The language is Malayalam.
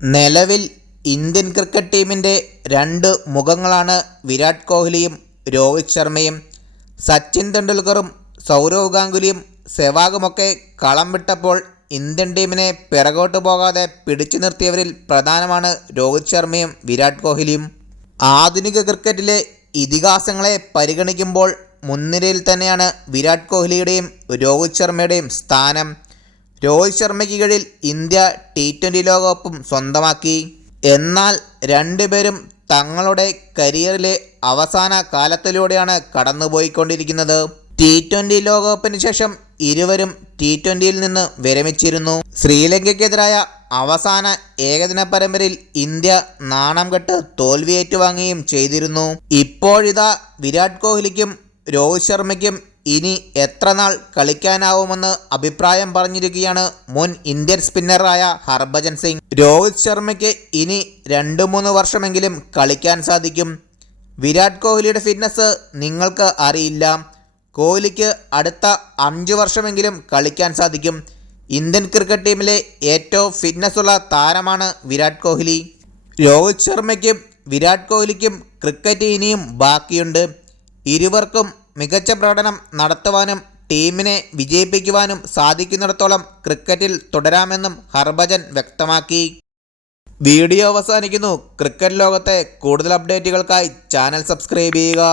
നിലവിൽ ഇന്ത്യൻ ക്രിക്കറ്റ് ടീമിൻ്റെ രണ്ട് മുഖങ്ങളാണ് വിരാട് കോഹ്ലിയും രോഹിത് ശർമ്മയും. സച്ചിൻ തെണ്ടുൽക്കറും സൗരവ് ഗാംഗുലിയും സെവാഗുമൊക്കെ കളം വിട്ടപ്പോൾ ഇന്ത്യൻ ടീമിനെ പിറകോട്ട് പോകാതെ പിടിച്ചു നിർത്തിയവരിൽ പ്രധാനമാണ് രോഹിത് ശർമ്മയും വിരാട് കോഹ്ലിയും. ആധുനിക ക്രിക്കറ്റിലെ ഇതിഹാസങ്ങളെ പരിഗണിക്കുമ്പോൾ മുൻനിരയിൽ തന്നെയാണ് വിരാട് കോഹ്ലിയുടെയും രോഹിത് ശർമ്മയുടെയും സ്ഥാനം. രോഹിത് ശർമ്മയ്ക്ക് കീഴിൽ ഇന്ത്യ T20 ലോകകപ്പും സ്വന്തമാക്കി. എന്നാൽ രണ്ടുപേരും തങ്ങളുടെ കരിയറിലെ അവസാന കാലത്തിലൂടെയാണ് കടന്നുപോയിക്കൊണ്ടിരിക്കുന്നത്. T20 ലോകകപ്പിന് ശേഷം ഇരുവരും T20യിൽ നിന്ന് വിരമിച്ചിരുന്നു. ശ്രീലങ്കയ്ക്കെതിരായ അവസാന ഏകദിന പരമ്പരയിൽ ഇന്ത്യ നാണം കെട്ട് തോൽവി ഏറ്റുവാങ്ങുകയും ചെയ്തിരുന്നു. ഇപ്പോഴിതാ വിരാട് കോഹ്ലിക്കും രോഹിത് ശർമ്മയ്ക്കും ഇനി എത്ര നാൾ കളിക്കാനാവുമെന്ന് അഭിപ്രായം പറഞ്ഞിരിക്കുകയാണ് മുൻ ഇന്ത്യൻ സ്പിന്നറായ ഹർഭജൻ സിംഗ്. രോഹിത് ശർമ്മയ്ക്ക് ഇനി 2-3 വർഷമെങ്കിലും കളിക്കാൻ സാധിക്കും. വിരാട് കോഹ്ലിയുടെ ഫിറ്റ്നസ് നിങ്ങൾക്ക് അറിയില്ല. കോഹ്ലിക്ക് അടുത്ത 5 വർഷമെങ്കിലും കളിക്കാൻ സാധിക്കും. ഇന്ത്യൻ ക്രിക്കറ്റ് ടീമിലെ ഏറ്റവും ഫിറ്റ്നസ്സുള്ള താരമാണ് വിരാട് കോഹ്ലി. രോഹിത് ശർമ്മയ്ക്കും വിരാട് കോഹ്ലിക്കും ക്രിക്കറ്റ് ഇനിയും ബാക്കിയുണ്ട്. ഇരുവർക്കും മികച്ച പ്രകടനം നടത്തുവാനും ടീമിനെ വിജയിപ്പിക്കുവാനും സാധിക്കുന്നിടത്തോളം ക്രിക്കറ്റിൽ തുടരാമെന്നും ഹർഭജൻ വ്യക്തമാക്കി. വീഡിയോ അവസാനിക്കുന്നു. ക്രിക്കറ്റ് ലോകത്തെ കൂടുതൽ അപ്ഡേറ്റുകൾക്കായി ചാനൽ സബ്സ്ക്രൈബ് ചെയ്യുക.